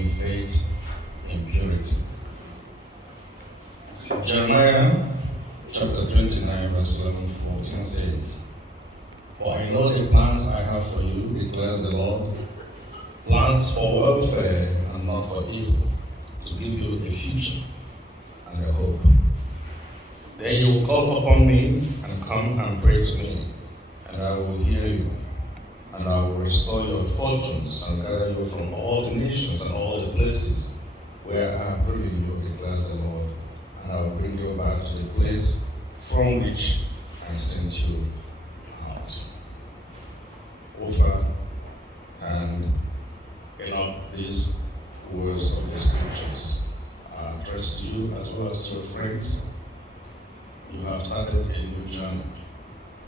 in faith, in purity. Jeremiah chapter 29, verse 11-14 says, "For I know the plans I have for you, declares the Lord, plans for welfare and not for evil, to give you a future and a hope. Then you will call upon me and come and pray to me, and I will hear you, and I will restore your fortunes and gather you from all the nations and all the places where I have driven you, declares the Lord, and I will bring you back to the place from which I sent you out." Ufa and Inob, these words of the scriptures are addressed to you as well as to your friends. You have started a new journey.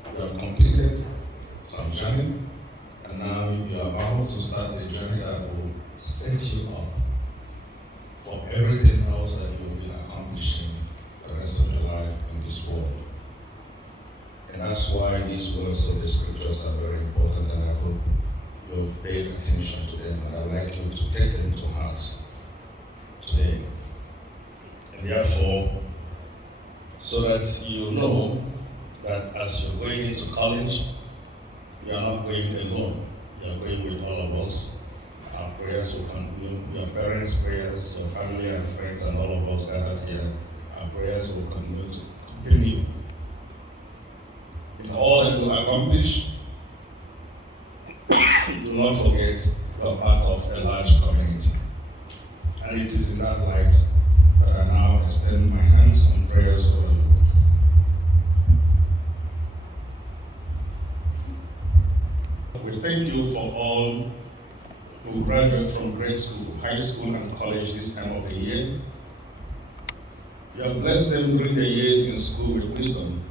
You have completed some journey, and now you are about to start the journey that will set you up for everything else that you will be accomplishing the rest of your life in this world. And that's why these words of the scriptures are very important, and I hope you've paid attention to them, and I'd like you to take them to heart today. And therefore, so that you know that as you're going into college, you are not going alone. You are going with all of us. Our prayers will continue. Your parents' prayers, your family and friends, and all of us gathered here, our prayers will continue to continue. In all that you accomplish, do not forget you are part of a large community. And it is in that light that I now extend my hands and prayers over you. We thank you for all who graduate from grade school, high school, and college this time of the year. You have blessed them during their years in school with wisdom,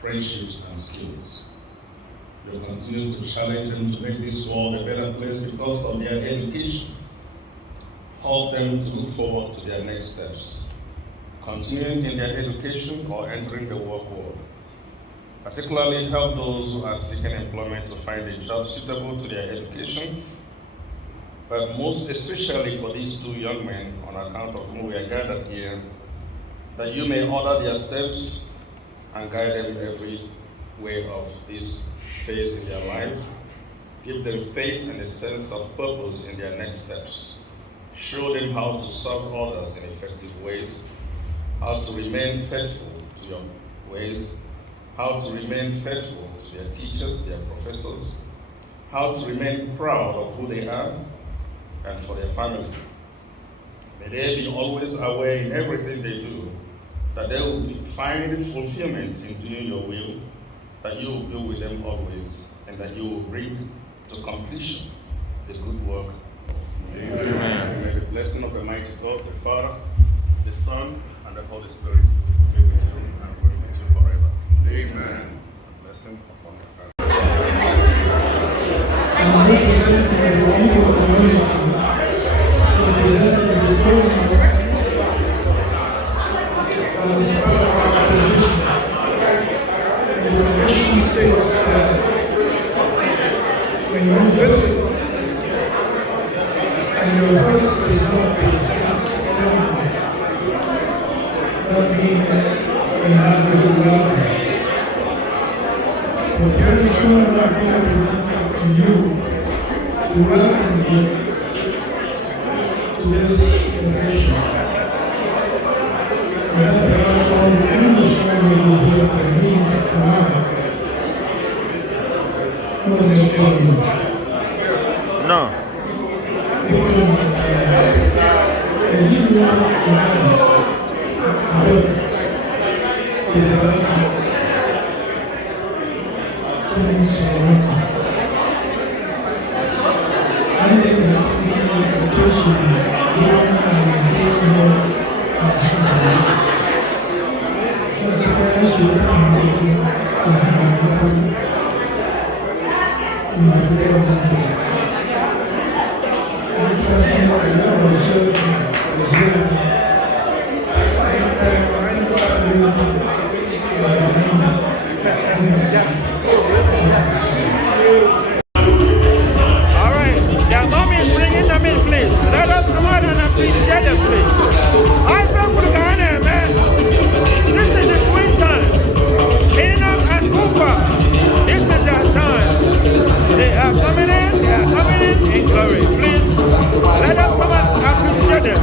friendships, and skills. You continue to challenge them to make this world a better place because of their education. Help them to look forward to their next steps, continuing in their education or entering the work world. Particularly help those who are seeking employment to find a job suitable to their education, but most especially for these two young men, on account of whom we are gathered here, that you may order their steps and guide them every way of this phase in their life. Give them faith and a sense of purpose in their next steps. Show them how to serve others in effective ways, how to remain faithful to your ways, how to remain faithful to their teachers, their professors, how to remain proud of who they are and for their family. May they be always aware in everything they do that they will find fulfillment in doing your will, that you will be with them always, and that you will bring to completion the good work. Amen. May the blessing of the mighty God, the Father, the Son, and the Holy Spirit be with you and be with you forever. Amen. Blessing upon the earth. I'm representing the Igbo community, representing the story as part of our tradition. And the tradition states that when you visit and your host is not present, that means you're not really welcome. But there is one not being presented to you to welcome you to this occasion. And that about all the English language you hear from me now. No. All right, yeah, mommy, bring in the meat, please. Let us come on. appreciate them, please. I'm from Ghana, man. This is the twin sons, Enob and Ufa. This is their time. They are coming in glory. Please, let us come and appreciate them.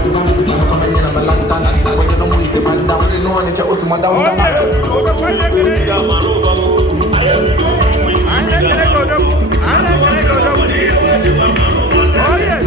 Oh, yeah.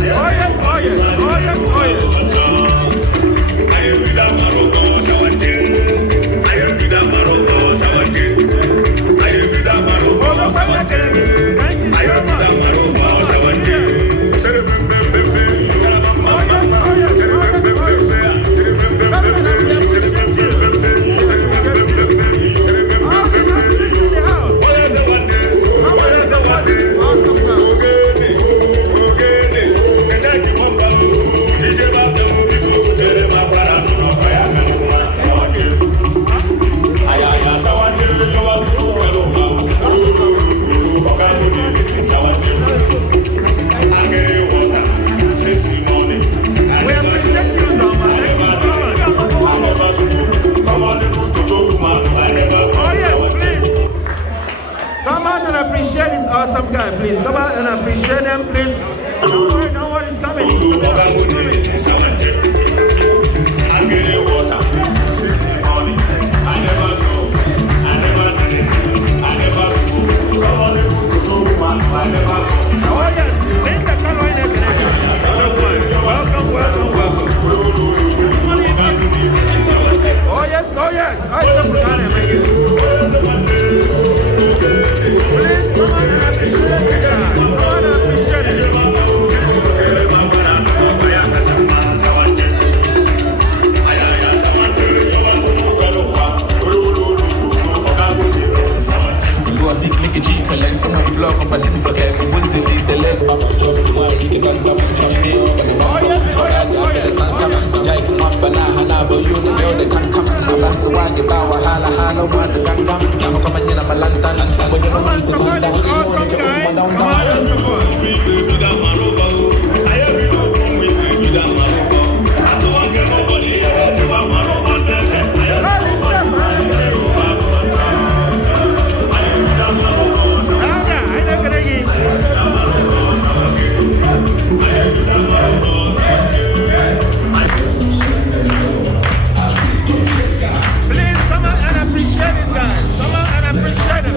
Awesome guy, please. Come out and appreciate them, please. No one is coming. I'm getting water, sissy money. I never saw, I never did, I never saw. Come on, you go to man, I never saw. Oh yes, bring the color in there. Welcome. Oh yes. I love Ghana, man. Please come on and appreciate the guy. Come on and appreciate it.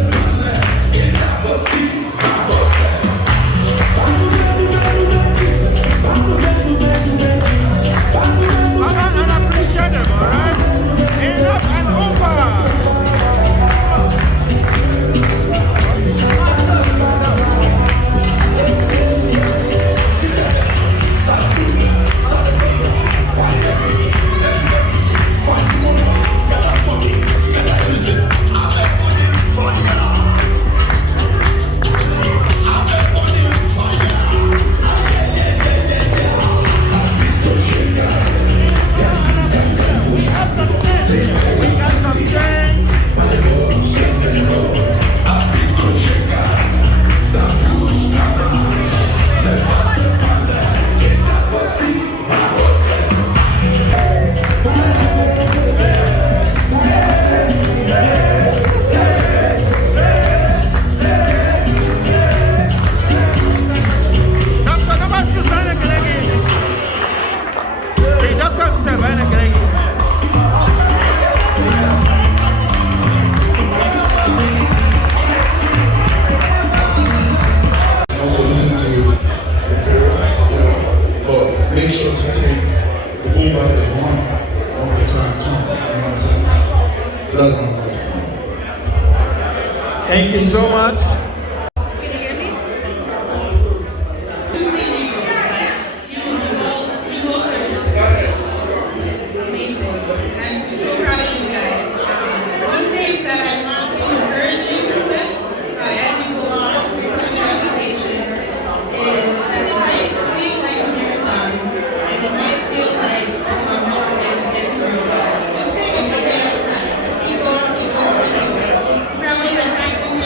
Thank you so much.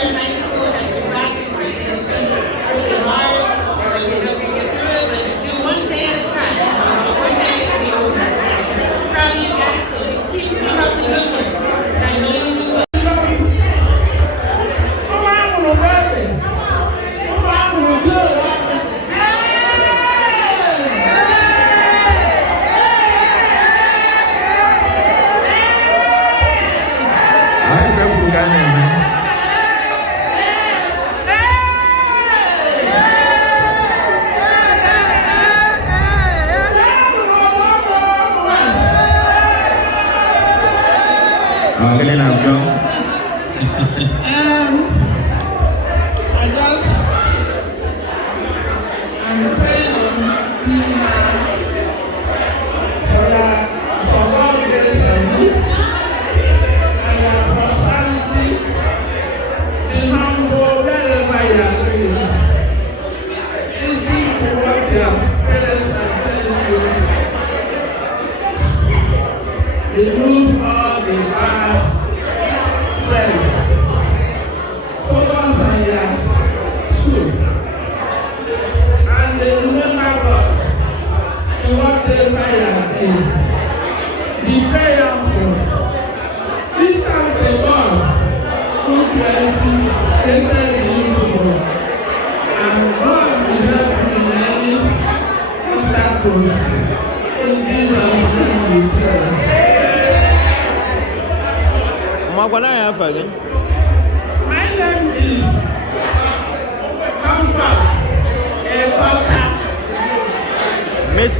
High school, I'm praying to you now for God grace and you and your prosperity. Be humble wherever you are going. Listen to what your parents are telling you. Remove all the bad friends. Focus on your school. And remember God in whatever you are doing. Be prayerful. Give thanks to God who created the universe. And God will help you in any obstacles. In Jesus' name we pray. What can I have again? My name is Comfort Eduputa. Miss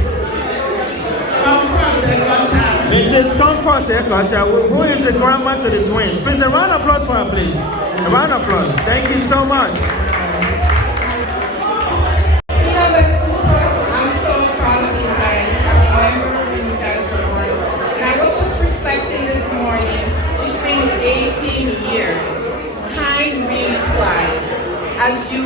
Comfort Eduputa. Mrs. Comfort Eduputa, who is the grandma to the twins. Please, a round of applause for her, please. A round of applause. Thank you so much. I'm so proud of you guys. I remember when you guys were born. And I was just reflecting this morning. It's been 18 years. Time really flies. As you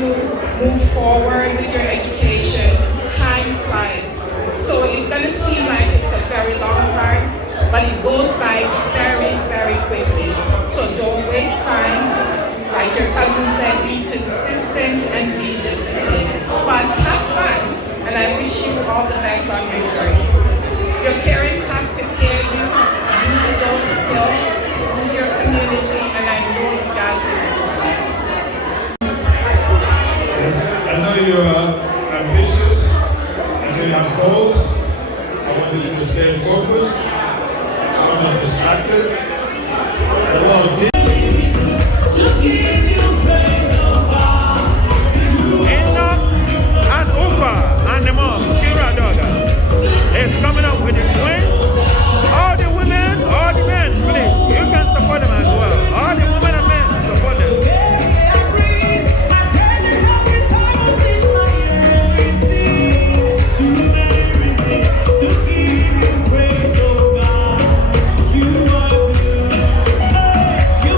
move forward with your education, time flies. So it's going to seem like it's a very long time, but it goes by very, very quickly. So don't waste time. Like your cousin said, be consistent and be disciplined. But have fun, and I wish you all the best on your journey. Your parents have prepared you. Use those skills, use your community, and I know you guys will do well. Yes, I know you are ambitious. I know you have goals. I want you to stay focused. I want you distracted. A lot of Enob and Ufa and the mom, Ufa Adoga, is coming up with the twins. All the women, all the men, please, you can support them as well. All the women and men, support them. You are good.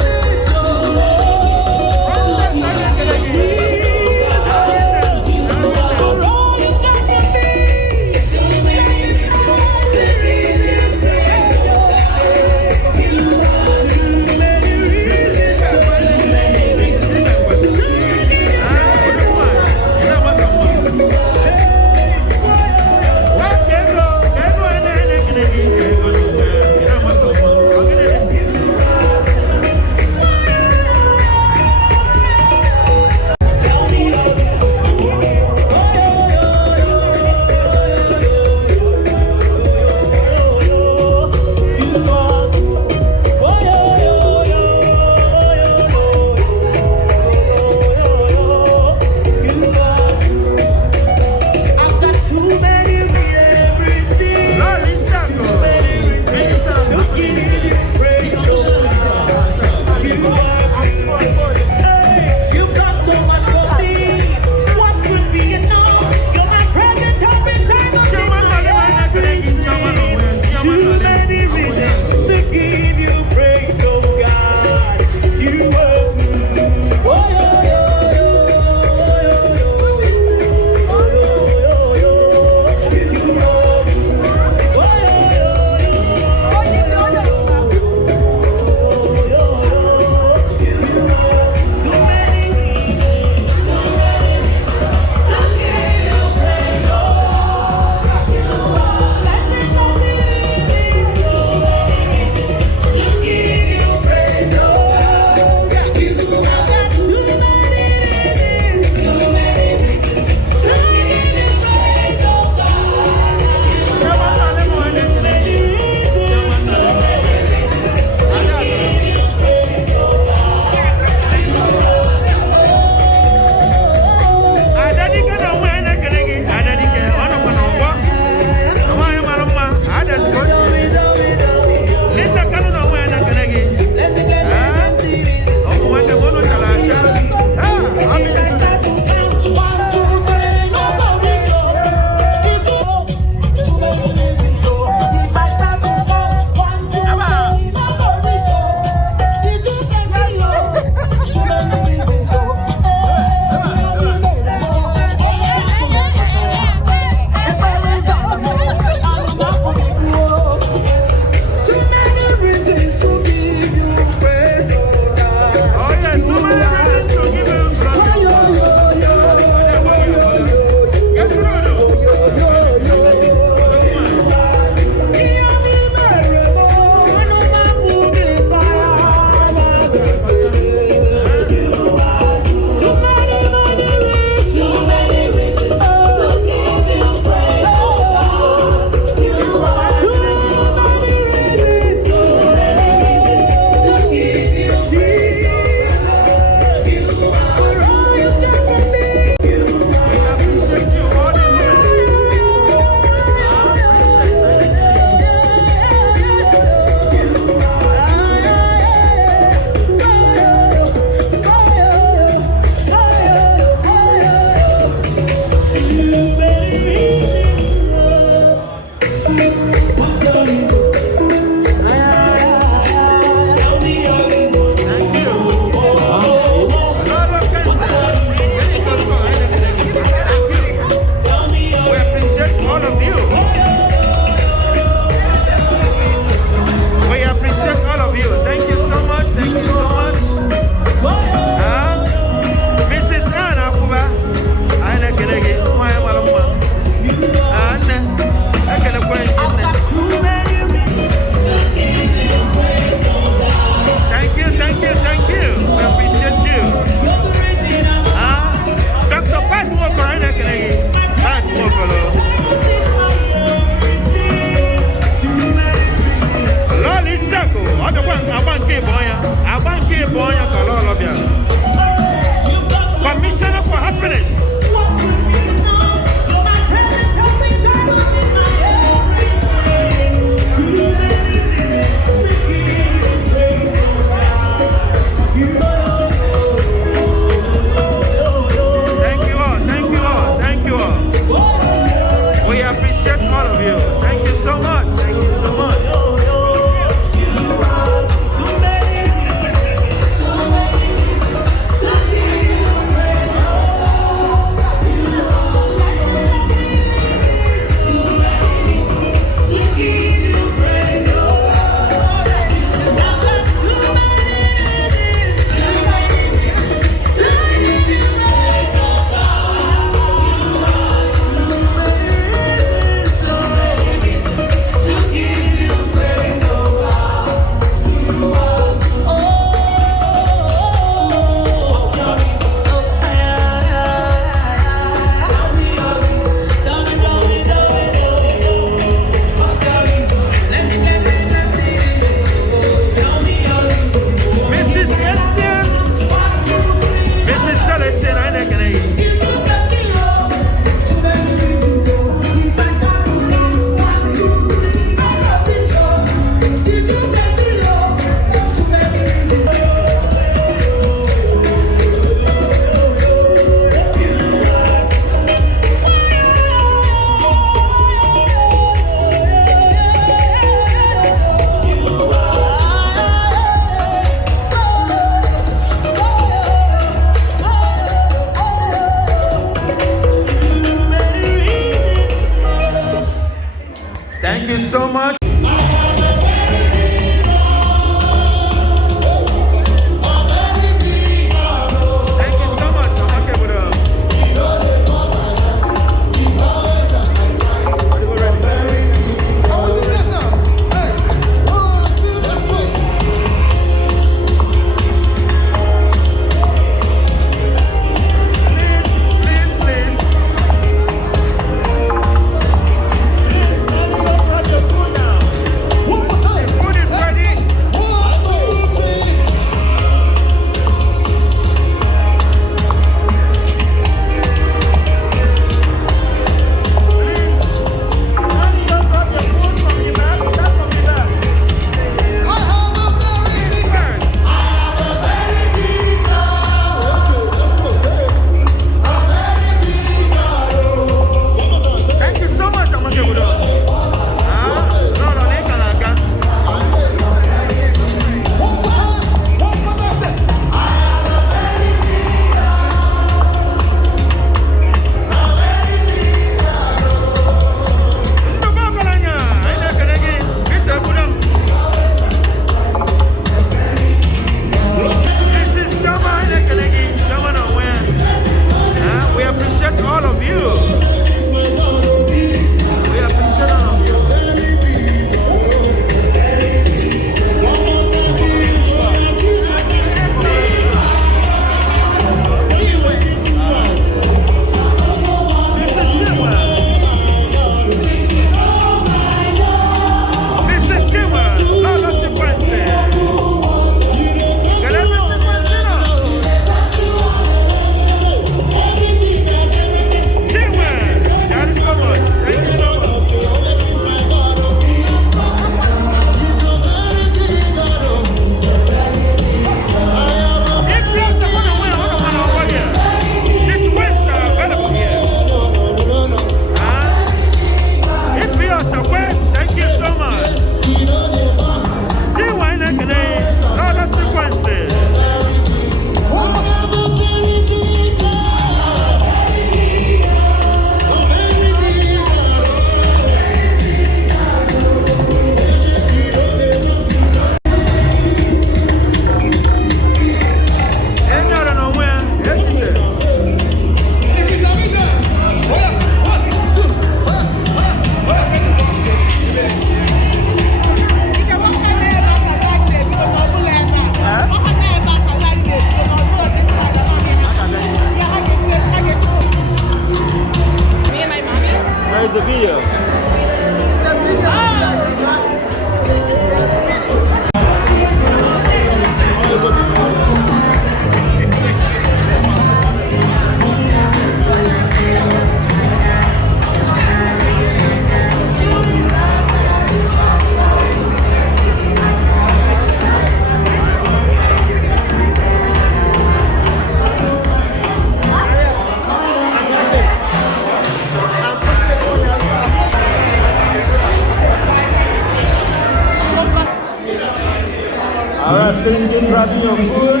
please keep grabbing your food.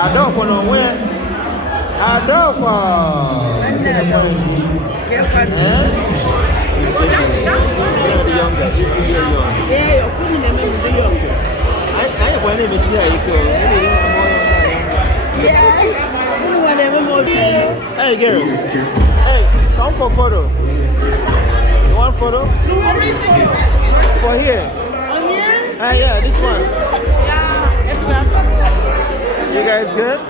Adoga no where? Adoga. The younger, if you're young. Yeah, you're putting them in the younger. I want to see how you go. Hey girls, hey, come for photo. You want photo? For here? Yeah, this one. You guys good?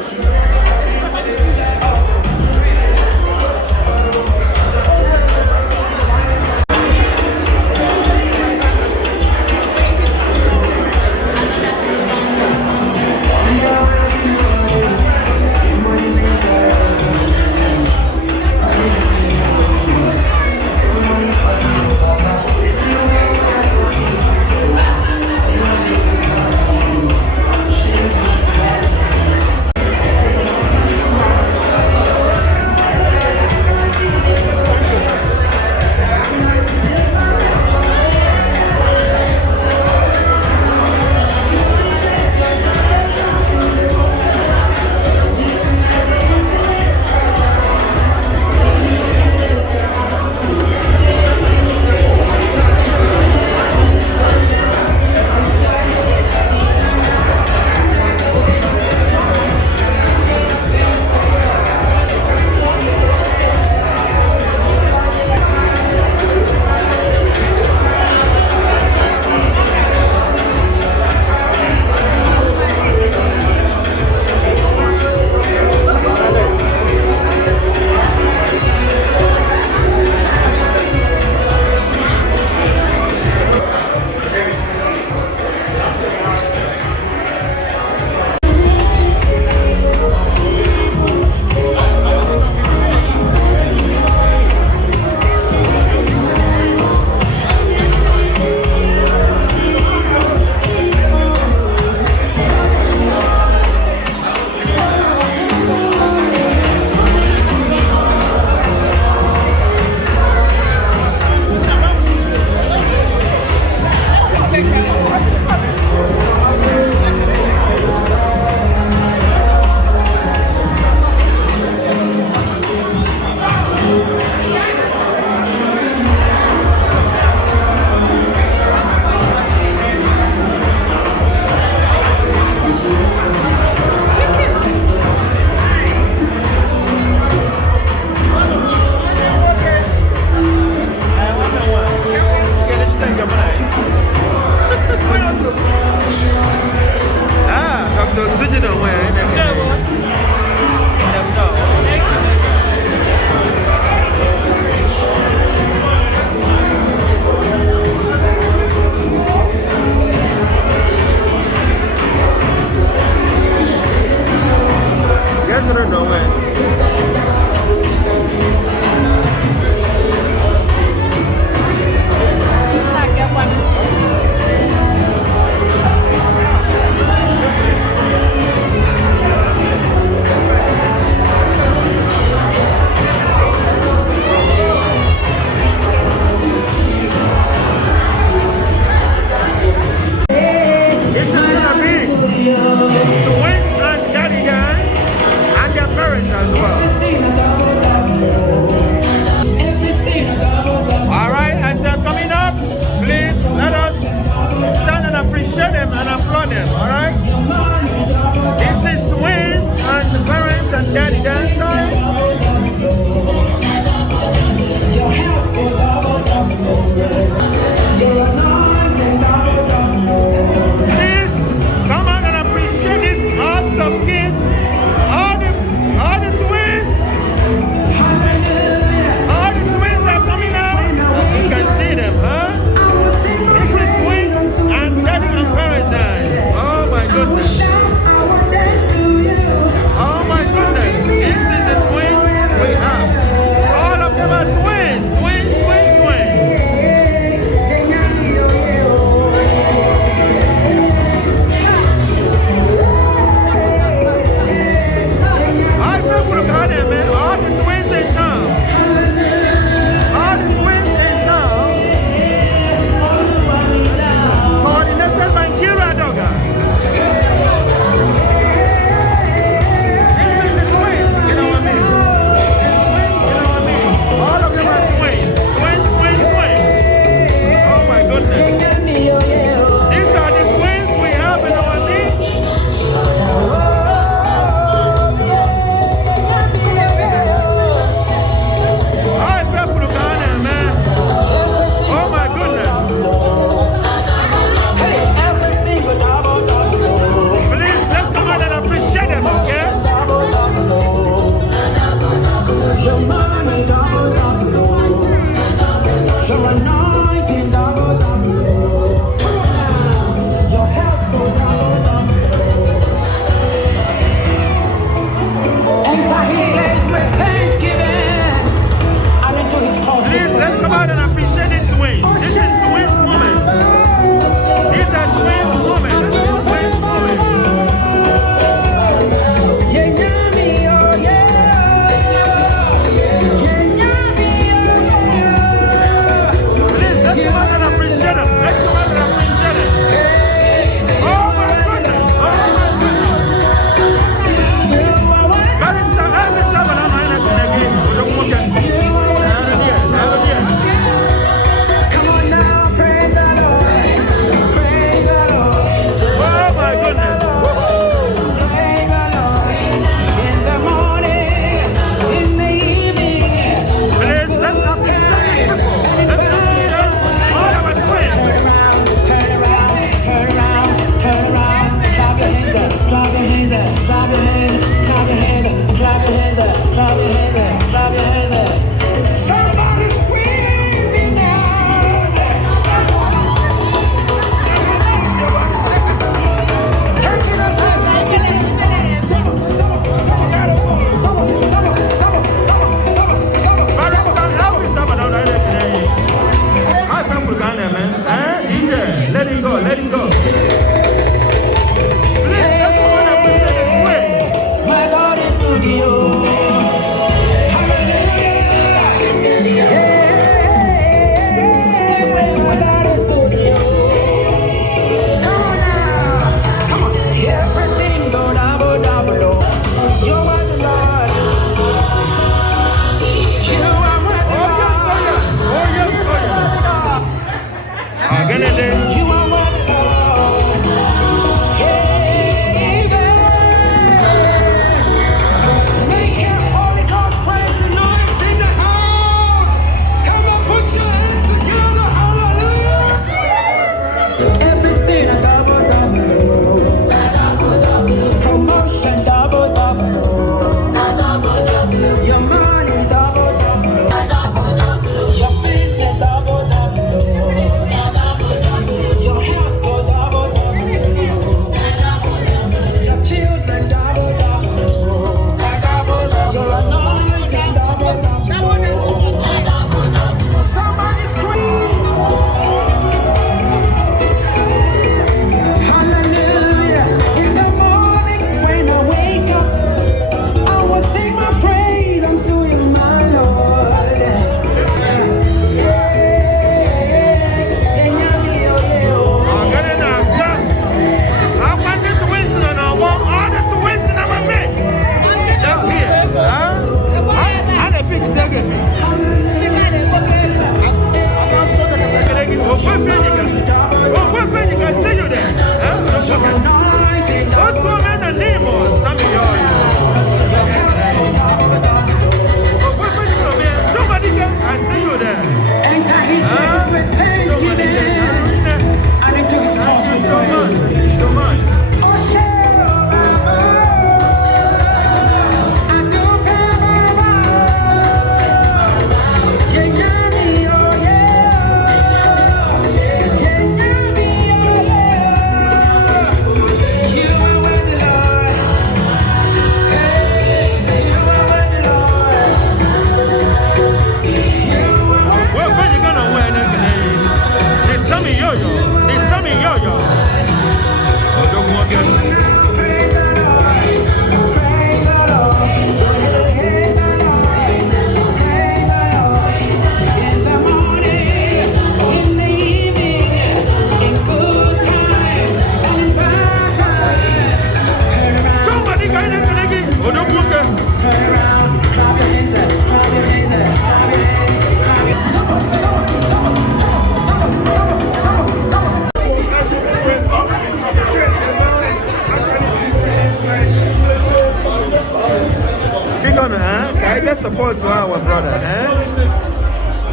Biggest support to our brother.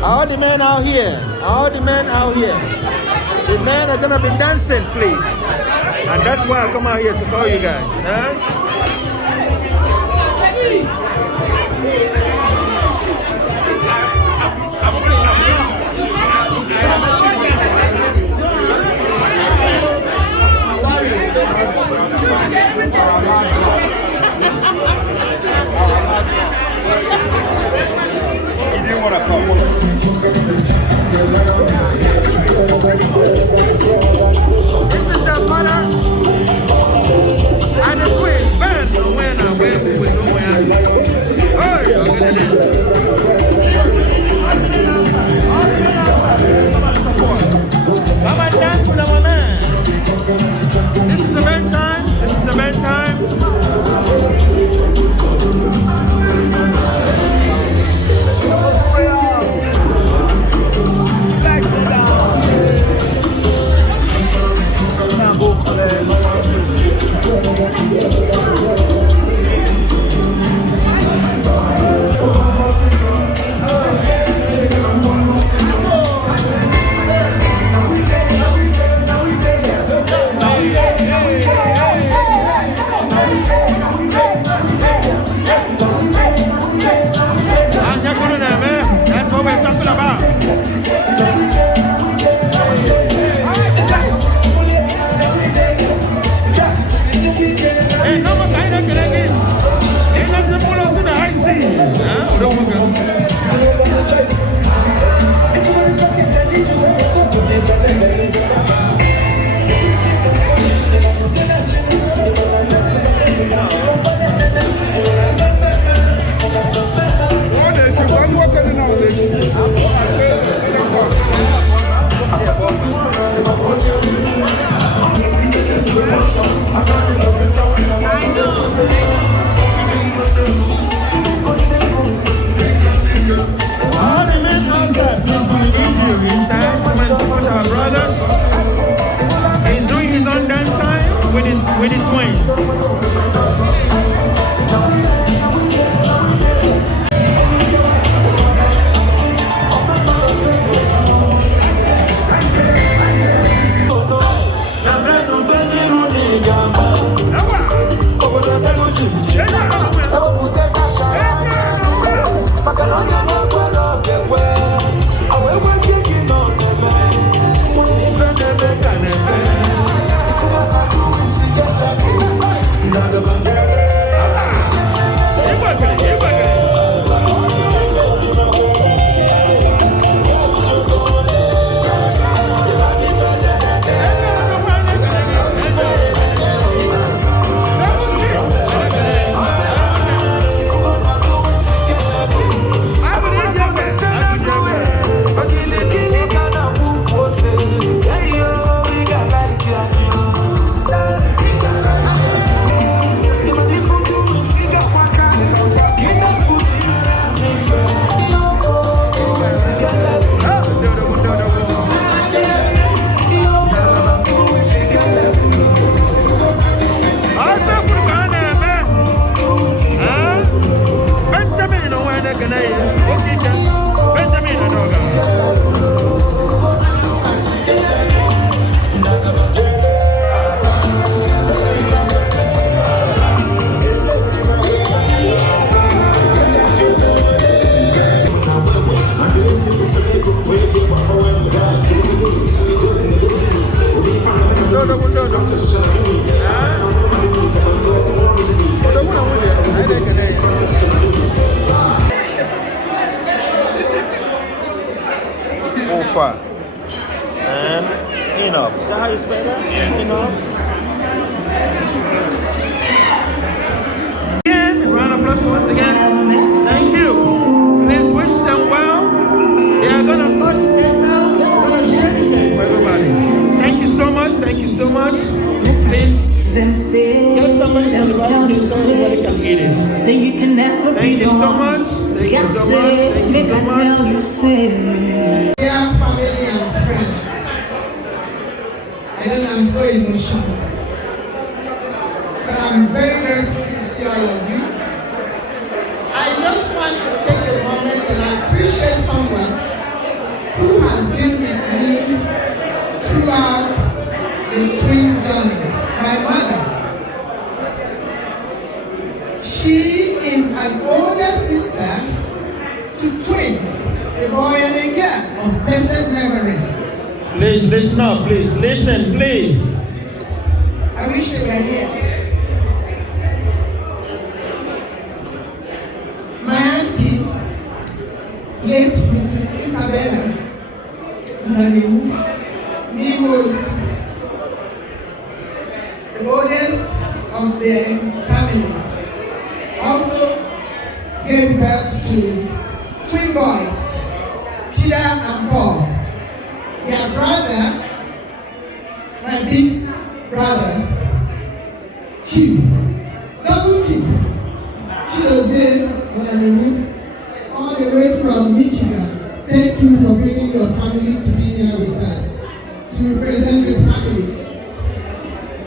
All the men out here. All the men out here. The men are gonna be dancing, please. And that's why I come out here to call you guys. You didn't want to come. This is the father and the twin. Man, when we do when. Oh, come and dance with our man. This is the main time. This is the main time. That's what we're talking about. Hey, no more kind of again. Ain't nothing pull us to the high sea. All the men outside, please be easy inside. Come and support our brother. He's doing his own dance time with his twins. Benjamin Adoga. Ufa Inob. Is that how you spell that? Inob. Again, round of applause once again. Thank you. Please wish them well. They are gonna cut the cake now. They're gonna share the cake for everybody. Thank you so much. Thank you so much. Please get somebody on the bottom so everybody can eat it. Say you can never be Thank you so much. Thank you so much. Thank you so much. Dear family and friends, I'm so emotional. But I'm very grateful to see all of you. I know just want to take a moment and appreciate someone who has been with me throughout the twin journey, my mother. She is an older sister to twins, a boy and a girl of blessed memory. Please listen up, please. Listen, please. I wish you were here. My auntie, late Mrs. Isabella, he was the oldest of their family. Also gave birth to twin boys, Peter and Paul. Their brother, my big brother, Chief, double Chief, Chinonso Eduputa, all the way from Michigan. Thank you for bringing your family to be here with us, to represent the family.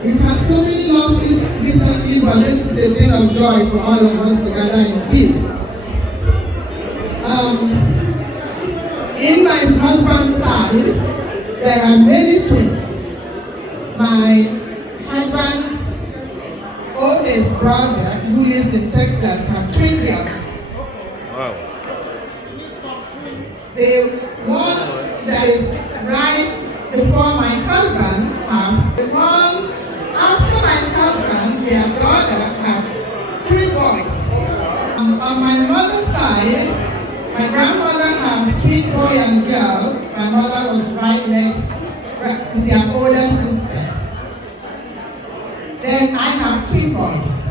We've had so many losses recently, but this is a day of joy for all of us to gather in peace. In my husband's side, there are many twins. My husband's oldest brother, who lives in Texas, have twin girls. Wow. The one that is right before my husband have the ones after my husband, their daughter have twin boys. On my mother's side, my grandmother have twin boy and girl. My mother was right next, is their older sister. Then I have twin boys.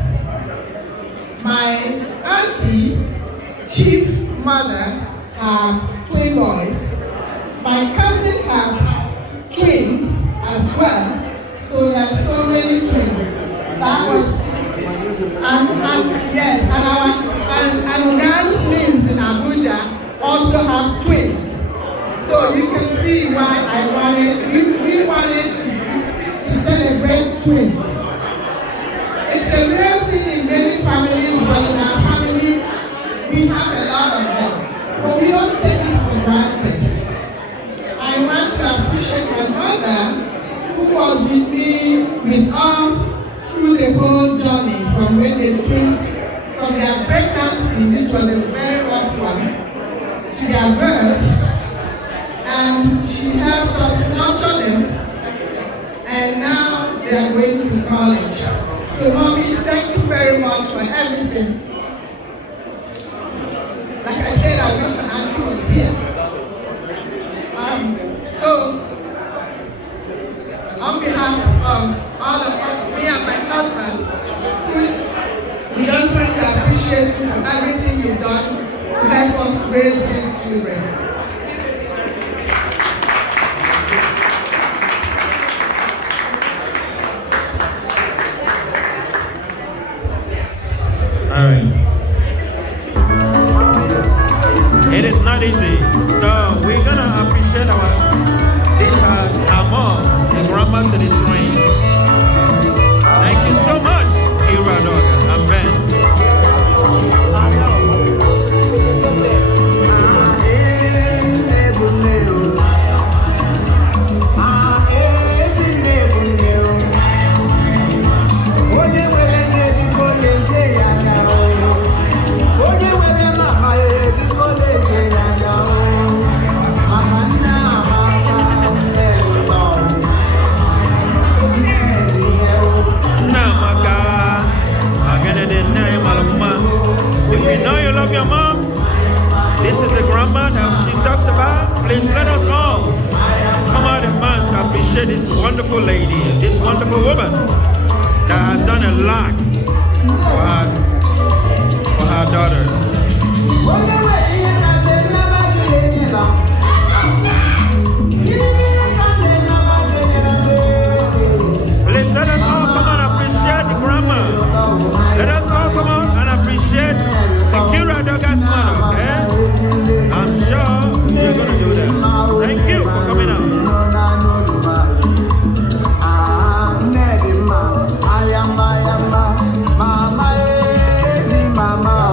My auntie, Chief's mother, have twin boys. My cousin have twins as well. So there are so many twins. That was, yes, and Nan's niece in Abuja also have twins. So you can see why we wanted to celebrate twins. It's a real thing in many families, but in our family, we have a lot of them. But we don't take it for granted. I want to appreciate my mother, who was with me, with us, through the whole journey, from when the twins, from their pregnancy, which was a very rough one, to their birth, and she helped us nurture them, and now they are going to college. So Mommy, thank you very much for everything. Like I said, I wish your auntie was here. So, on behalf of all of me and my husband, we just want to appreciate you for everything you've done to help us raise these children. All right. It is not easy. So we're gonna appreciate our mom, the grandma to the train. Thank you so much, Ufa Adoga and Ben. If you know you love your mom, this is the grandma that she talked about. Please let us all come out in month to appreciate this wonderful lady, this wonderful woman that has done a lot for her daughter. Please let us all come and appreciate the grandma. Let us all come out and appreciate the Ufa Adoga's mother, okay? I'm sure you're going to do that. Thank you for coming out. Mama,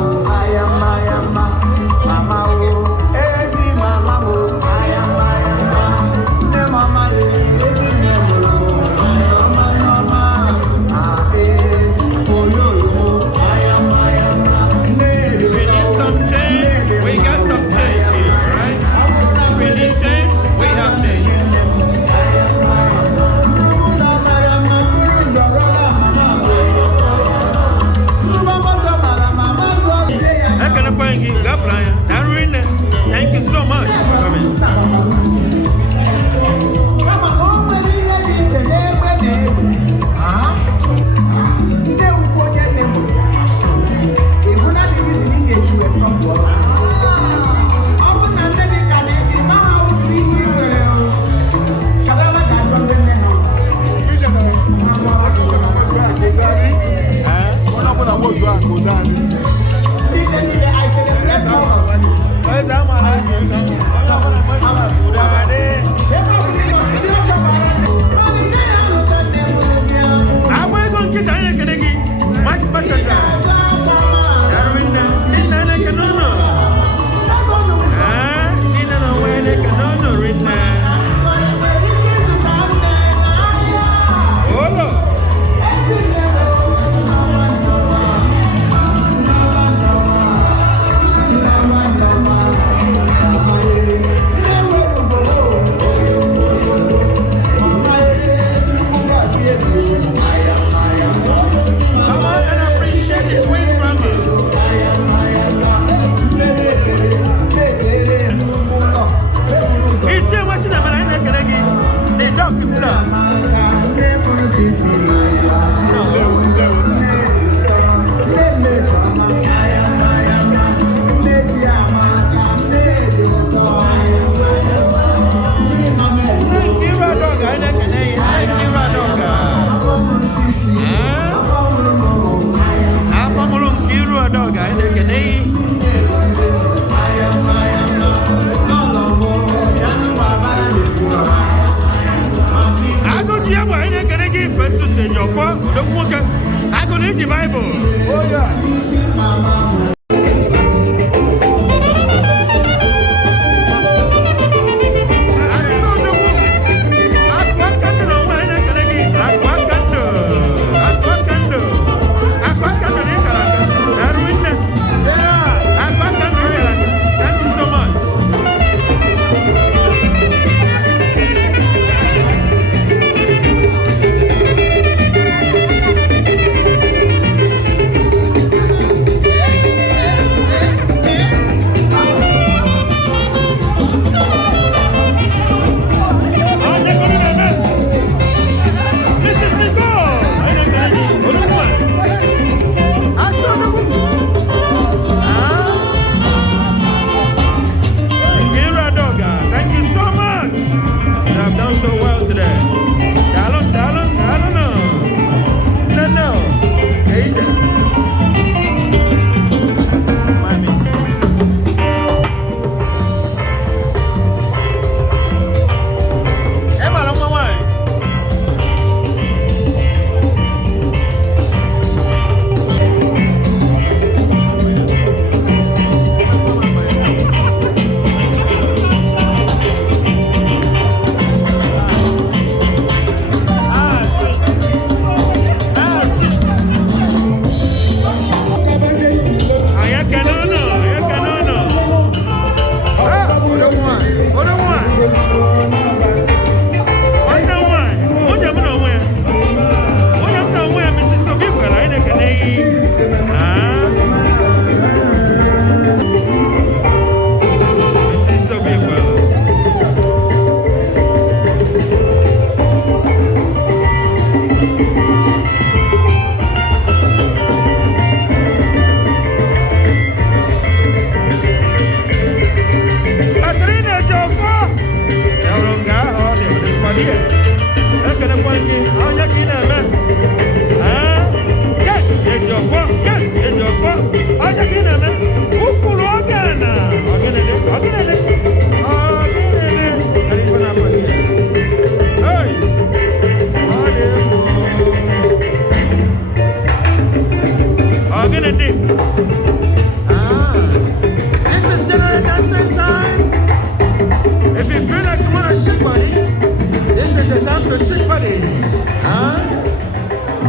I can read the Bible. Oh, yeah.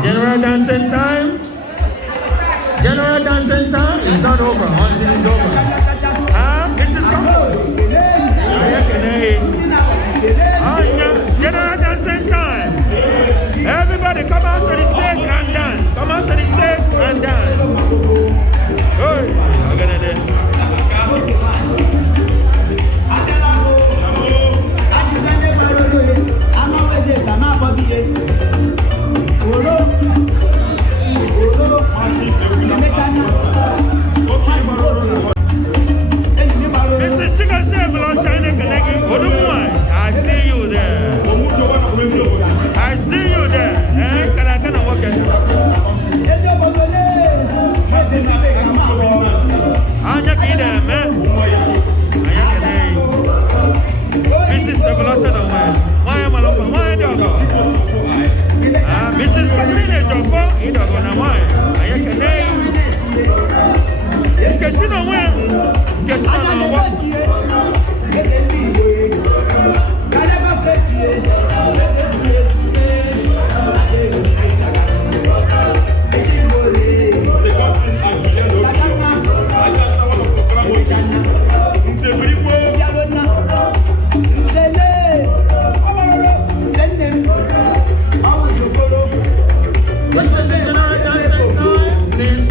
General dancing time. General dancing time is not over until it's over. This is general dancing time. Everybody come out to the stage and dance. Come out to the stage and dance. Hey, I'm gonna dance. Please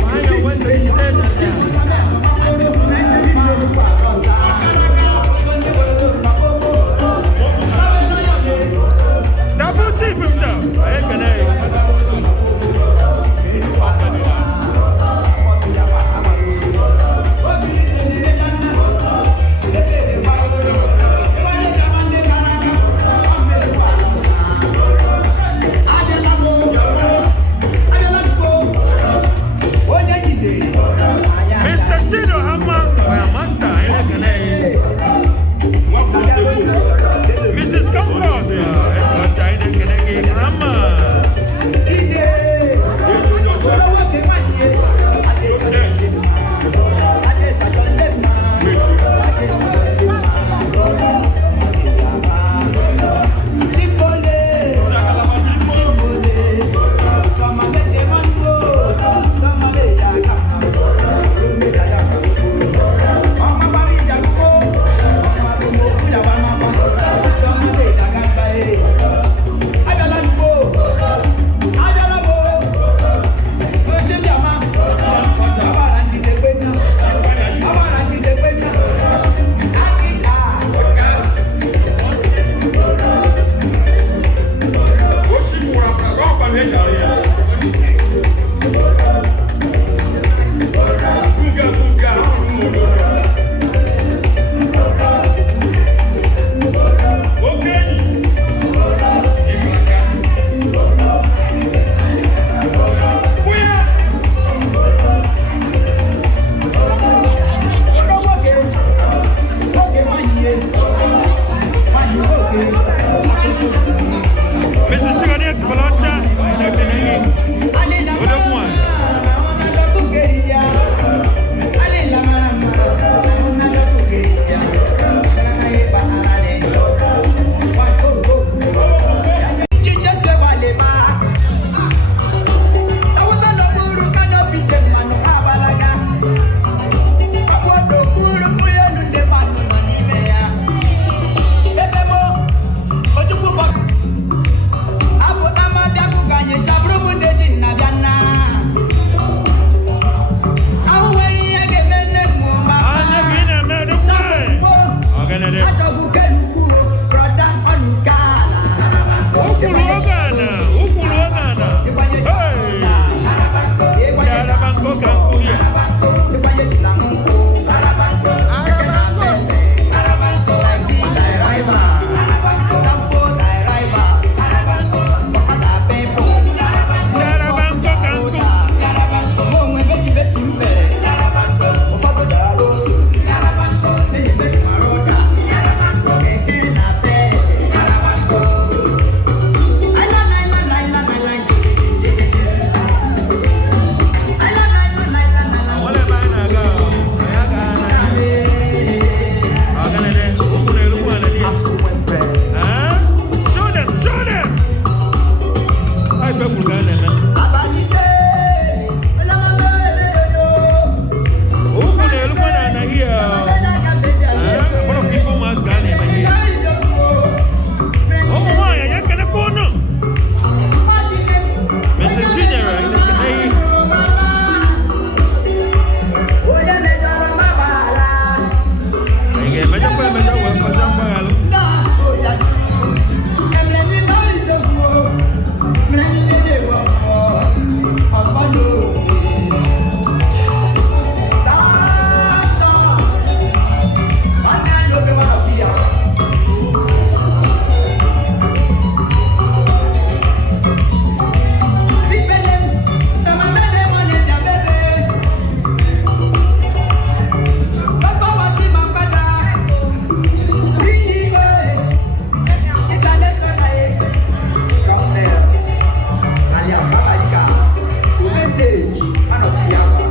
village, one of the hour.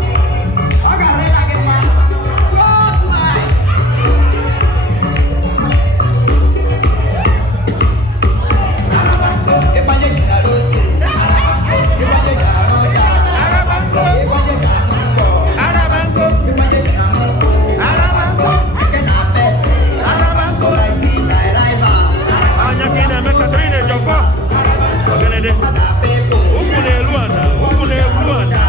I got read like a man. Oh my! If I get a dose, if I get a roda, Arabanco, if I get a mambo, Arabanco, if I get a mambo, Arabanco, I cannot bet, Arabanco, I see thy rivals. Anya kina meka trine jofa. Ogenede. Ukune luana, ukune luana.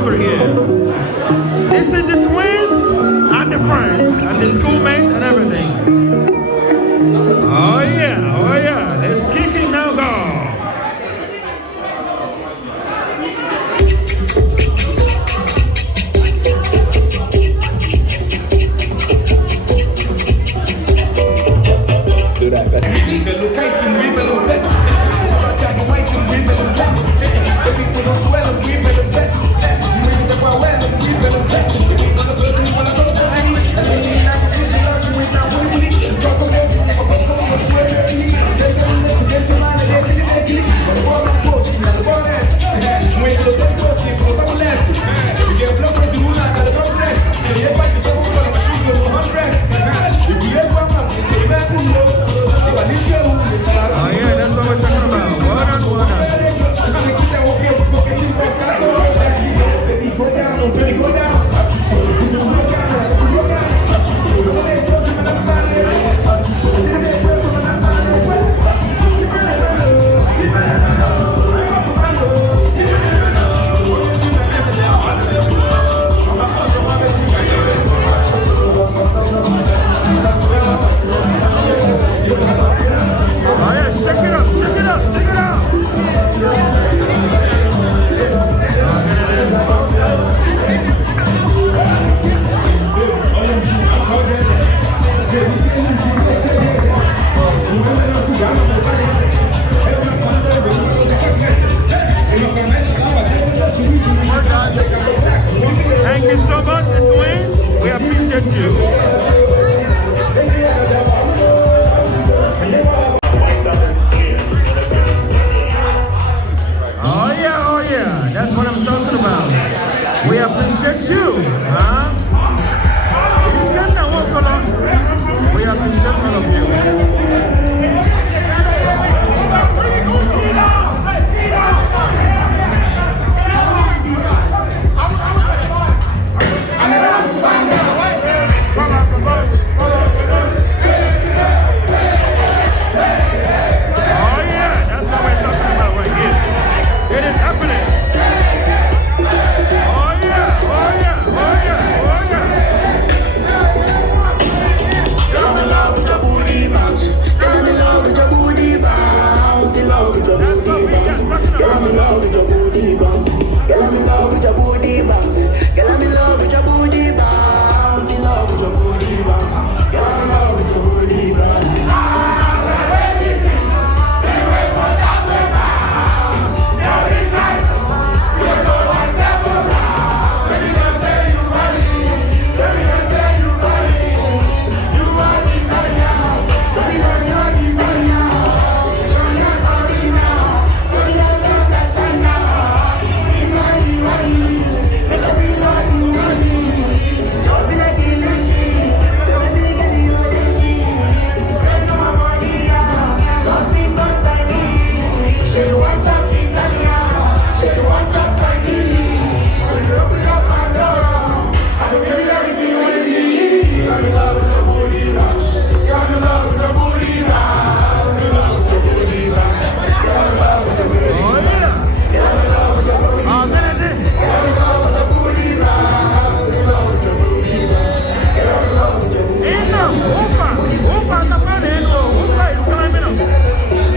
number here. This is the twins and the friends and the schoolmates and everything. Oh yeah. Let's kick it now, go. Do that. Oh yeah, that's what we're talking about. What on. Oh yeah, shake it up. Thank you so much, the twins. We appreciate you. Oh yeah. That's what I'm talking about. We appreciate you. Huh? We appreciate all of you.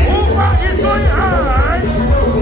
Ufa is going high.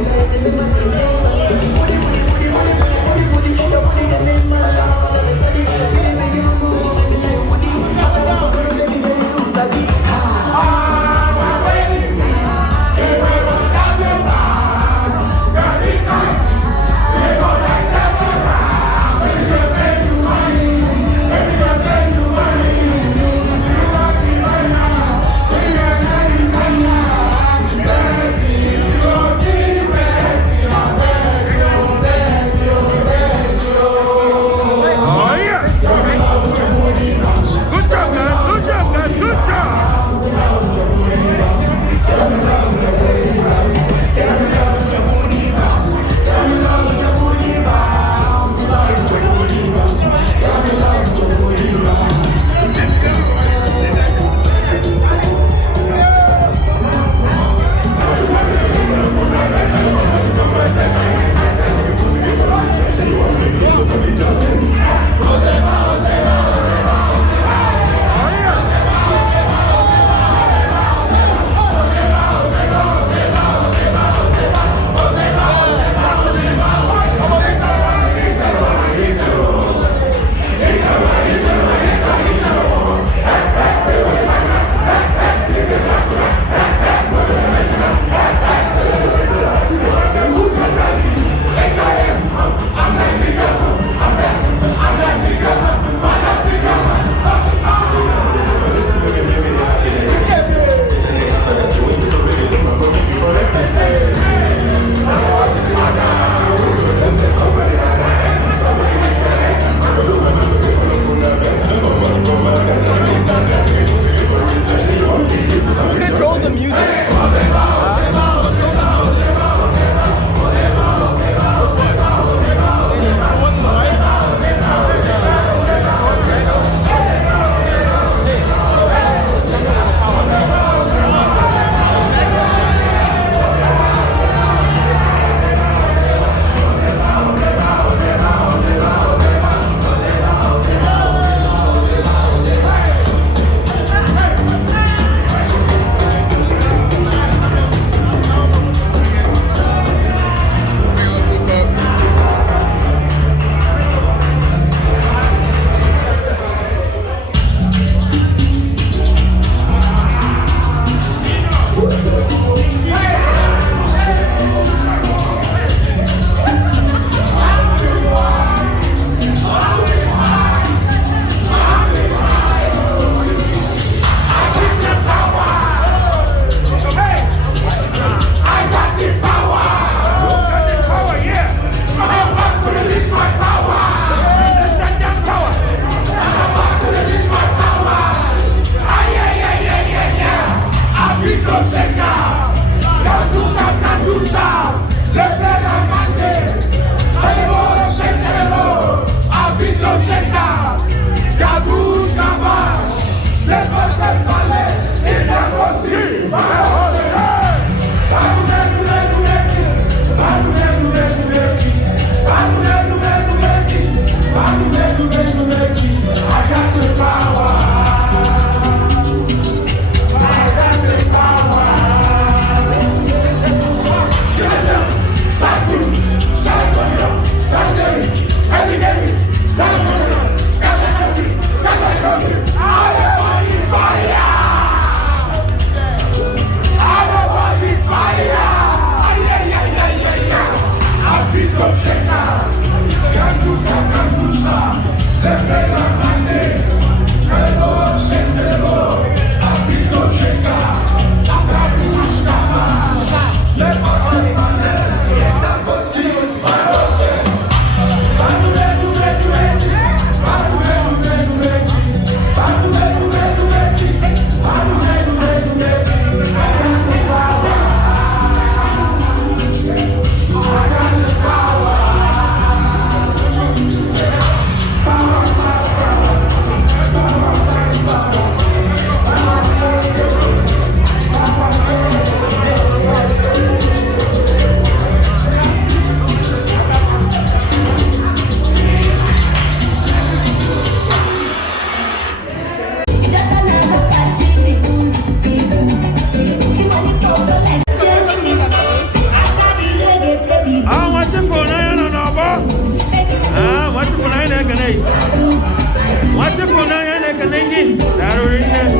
right. What's up for now?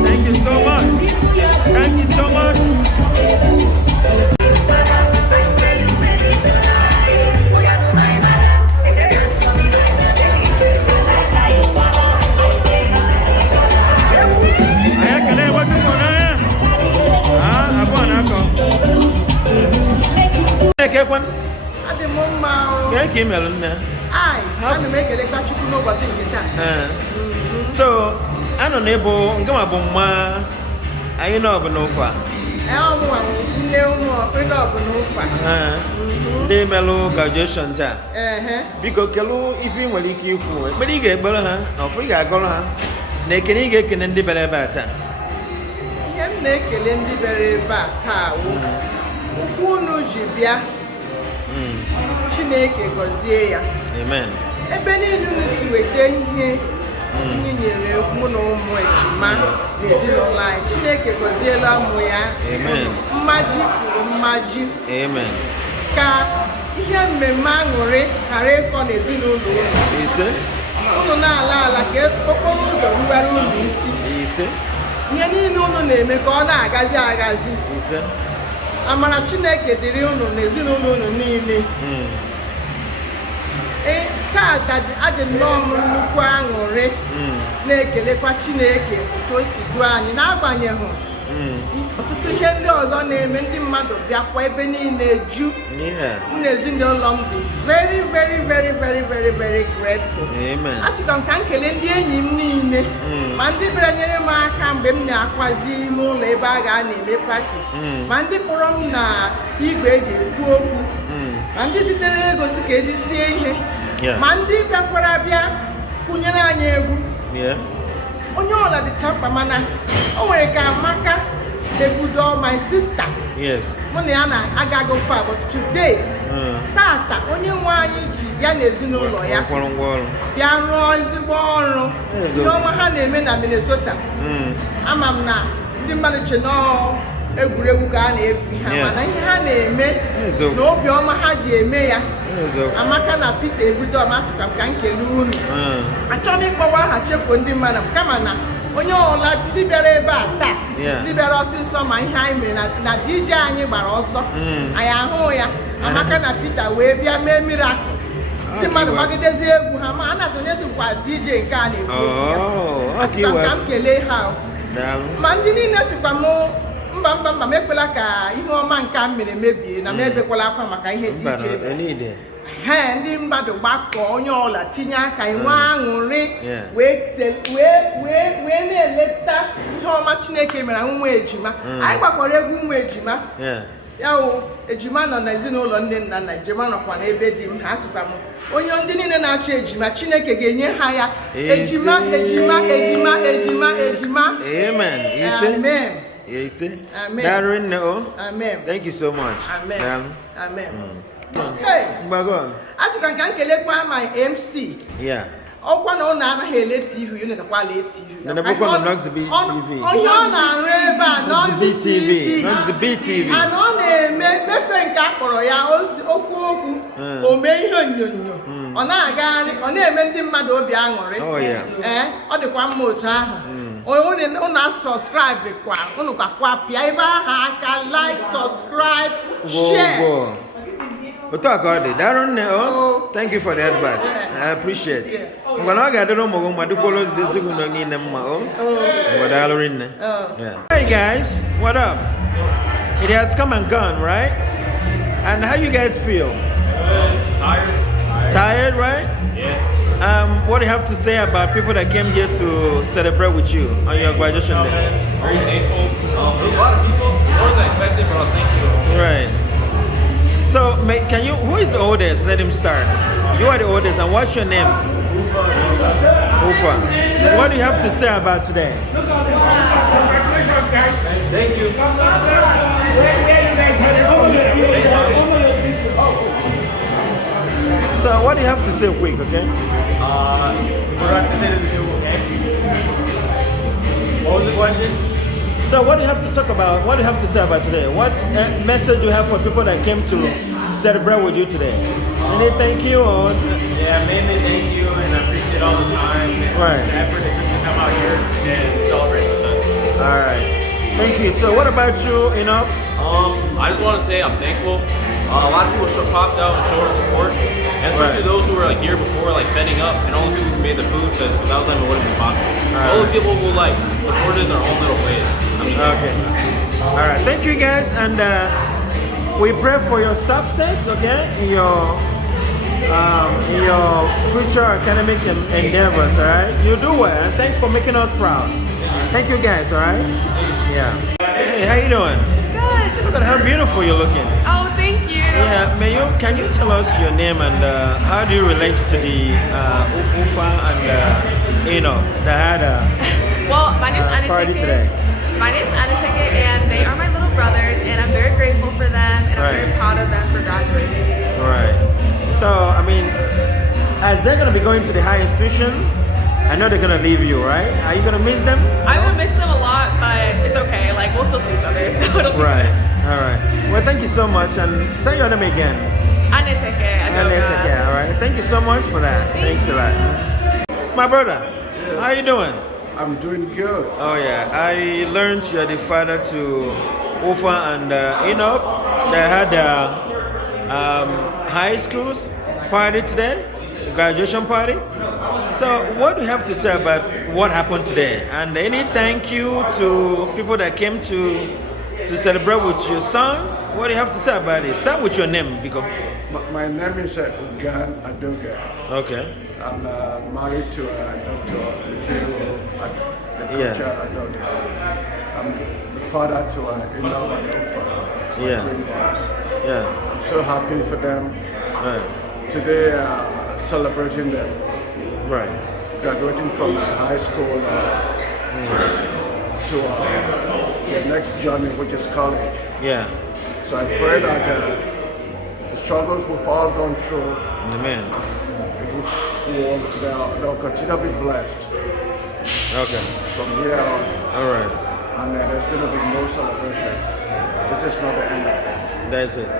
Thank you so much. Thank you so much. So, I don't know, I'm going to I know of Ufa. They mellow graduation. Because if you will keep you, but you get Bella, or free I go her. They can get can be better better. Chineke gozie ya. Amen. Ebe niile nisi wete ihe nyere mụ na ụmụ ejima n'ezinụlọ anyị. Chineke goziela mụ ya. Amen. Mmaji kwuru mmaji. Amen. Ka ihe mmemme aṅụrị ghara ịkọ n'ezinụlọ unu. Ise. Unu na-ala ala ka okporo ụzọ rubere unu isi. Ise. Ihe niile unu na-eme ka ọ na-agazi agazi. Ise. Amara Chineke dịrị unu n'ezinụlọ unu niile. Tata adị nnọọ nnukwu aṅụrị na-ekelekwa Chineke otu o si duo anyị n'agbanyeghị ọtụtụ ihe ndị ọzọ na-eme ndị mmadụ bịakwa ebe niile ju n'ezinụlọ m dị very very very very very very grateful. A sịkwa m ka m kelee ndị enyi m niile ma ndị bịara nyere m aka mgbe m na-akwazi ime ụlọ ebe a na-eme pati ma ndị kpọrọ m na igwe eji ekwu okwu ma ndị zitere ego si ka eji sie ihe ma ndị bịakwara bịa kwụnyere anyị egwu. Onye ọla dịcha mkpa mana o nwere ka Amaka Ebudo my sister. Mụ na ya na-agago far but today tata onye nwe anyị ji bịa n'ezinụlọ ya bịa rụọ ezigbo ọrụ ihe ọma ha na-eme na Minnesota. Ama m na ndị mmadụ Chinonso egwuregwu ka a na-egwu ha mana ihe ha na-eme na obiọma ha ji eme ya. Amaka na Peter Ebudo amasịkwa m ka m kelee unu. Achọrọ m ịkpọwa aha chefuo ndị mmadụ kama na onye ọla ndị bịara ebe a taa ndị bịara ọsịsọ ma ihe anyị mere na DJ anyị gbara ọsọ anyị ahụ ya. Amaka na Peter wee bịa mee miracle. Ndị mmadụ gbagidezi egwu ha ma a na-asonyezikwa DJ nke a na-ekwu asịkwa m ka m kelee ha. Ma ndị niile sikwa m mba m ekwela ka ihe ọma nke a mere mebie na m ebekwala akwa maka ihe DJ ndị mmadụ gbakọ onye ọla tinye aka inwe aṅụrị wee na-eleta ihe ọma Chineke mere ụmụ ejima. Anyị gbakwara egwu ụmụ ejima ya ejima nọ n'ezinụlọ ndị nna na ejima nọkwa n'ebe dị m. Ha sịkwa m onye ndị niile na-achọ ejima Chineke ga-enye ha ya ejima. Amen. Amen. Amen. Thank you so much. Amen. Hey, as you can kelekwa my MC. Ọkwa na ọ na-anaghị ele TV, unu gakwa ele TV. Na bụkwa na Noxyb TV. Onye ọ na-arụ ebe a Noxyb TV. Ana ọ na-eme mefe nke akpọrọ ya okwu o mee ihe onyonyo. Ọ na-agagharị, ọ na-eme ndị mmadụ obi aṅụrị. Ọ dịkwa mma otu ahụ. Unu subscribe kwa, unu kwa pịa ebe ahụ aka like, subscribe, share. Thank you for the advert. I appreciate it. Hey guys, what up? It has come and gone, right? And how you guys feel? Tired, right? Yeah. What do you have to say about people that came here to celebrate with you on your graduation day? Very thankful. There's a lot of people, more than expected, but thank you. Right. So, can you? Who is the oldest? Let him start. You are the oldest, and what's your name? Ufa. What do you have to say about today? Congratulations, guys. Thank you. Where you guys headed from? So, what do you have to say quick, okay? What do I have to say to the people, okay? What was the question? So what do you have to talk about? What do you have to say about today? What message do you have for people that came to celebrate with you today? Any thank you or? Yeah, mainly thank you, and I appreciate appreciate all the time and the effort it took to come out here and celebrate with us. All right. Thank you. So what about you, Inob? I just want to say I'm thankful. A lot of people popped out and showed us support, and especially those who were like here before, like setting up, and all the people who made the food, because without them it wouldn't be possible. All the people who like supported in their own little ways. I'm just okay. All right. Thank you guys, and we pray for your success. Okay, in your future academic endeavors. All right. You do well, and thanks for making us proud. Thank you guys. All right. Yeah. Hey, how you doing? Good. Look at how beautiful you're looking. Oh, thank you. Yeah, can you tell us your name and how do you relate to the Ufa and Inob that had well, my name's a party today? My name's Ichie, and they are my little brothers, and I'm very grateful for them, and I'm very proud of them for graduating. Right. So, I mean, as they're going to be going to the higher institution, I know they're going to leave you, right? Are you going to miss them? I'm going to miss them a lot, but it's okay. Like, we'll still see each other, so it'll be right. All right. Well, thank you so much, and say your name again. Ichie Adoga. All right. Thank you so much for that. Thanks a lot. My brother, how you doing? I'm doing good. Oh yeah, I learned you're the father to Ufa and Inob that had high school's party today, graduation party. So what do you have to say about what happened today? And any thank you to people that came to celebrate with your son? What do you have to say about it? Start with your name, because my name is Ufa Adoga. Okay. I'm married to Dr. Ichie Nkeonyema. I'm the father to Inob and Ufa. Yeah. I'm so happy for them. Right. Today, celebrating them. Right. Graduating from high school to the next journey, which is college. Yeah. So I pray that the struggles we've all gone through, amen, they'll continue to be blessed. Okay. From here on. All right. And there's going to be no celebration. This is not the end of it. That's it.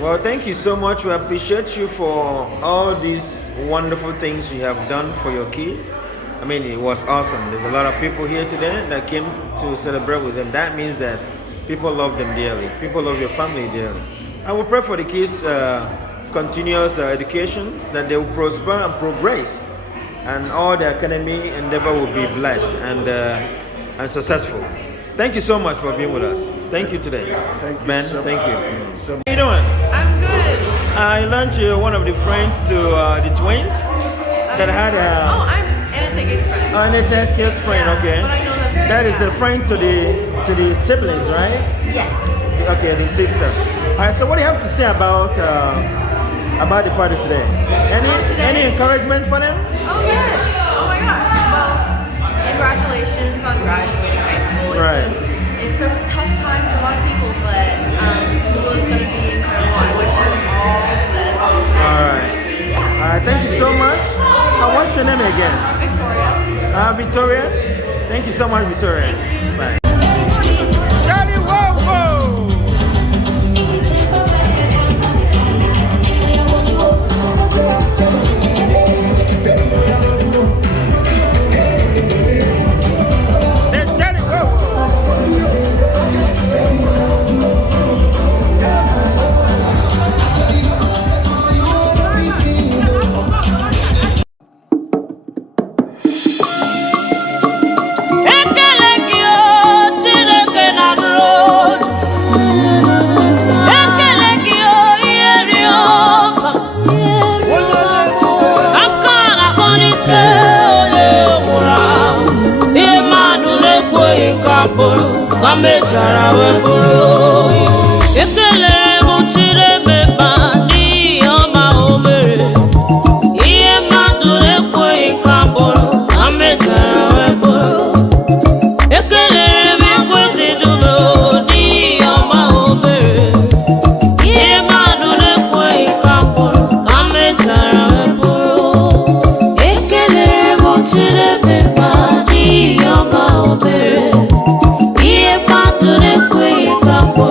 Well, thank you so much. We appreciate you for all these wonderful things you have done for your kid. I mean, it was awesome. There's a lot of people here today that came to celebrate with them. That means that people love them dearly. People love your family dearly. I will pray for the kids' continuous education, that they will prosper and progress, and all the academic endeavor will be blessed and successful. Thank you so much for being with us. Thank you today. Thank you. Ben, So thank you. So How you doing? I'm good. I learned you're one of the friends to the twins that had I'm Anateke's friend. Anateke's friend, okay. But I know them. That is a friend to the siblings, right? Yes. Okay, the sister. All right. So, what do you have to say about the party today? Any encouragement for them? Oh yes. Oh my God. Well, congratulations on graduating high school. It's a tough time for a lot of people, but school is going to be incredible. I wish them all the best. All right. All right. Thank you so much. What's your name again? Victoria. Victoria. Thank you so much, Victoria. Thank you. Bye. Mechara weburu ekele mochire meba ni ọma omere ihe mmadụ ekweghị ka bụrụ na mechara weburu ekele m ekwentị dụrụ n'ihi ọma omere ihe mmadụ ekweghị ka bụrụ na mechara weburu ekele mochire meba n'ihi ọma omere Ihe mmadụ ekweghị ka mbụ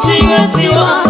Chigetiwa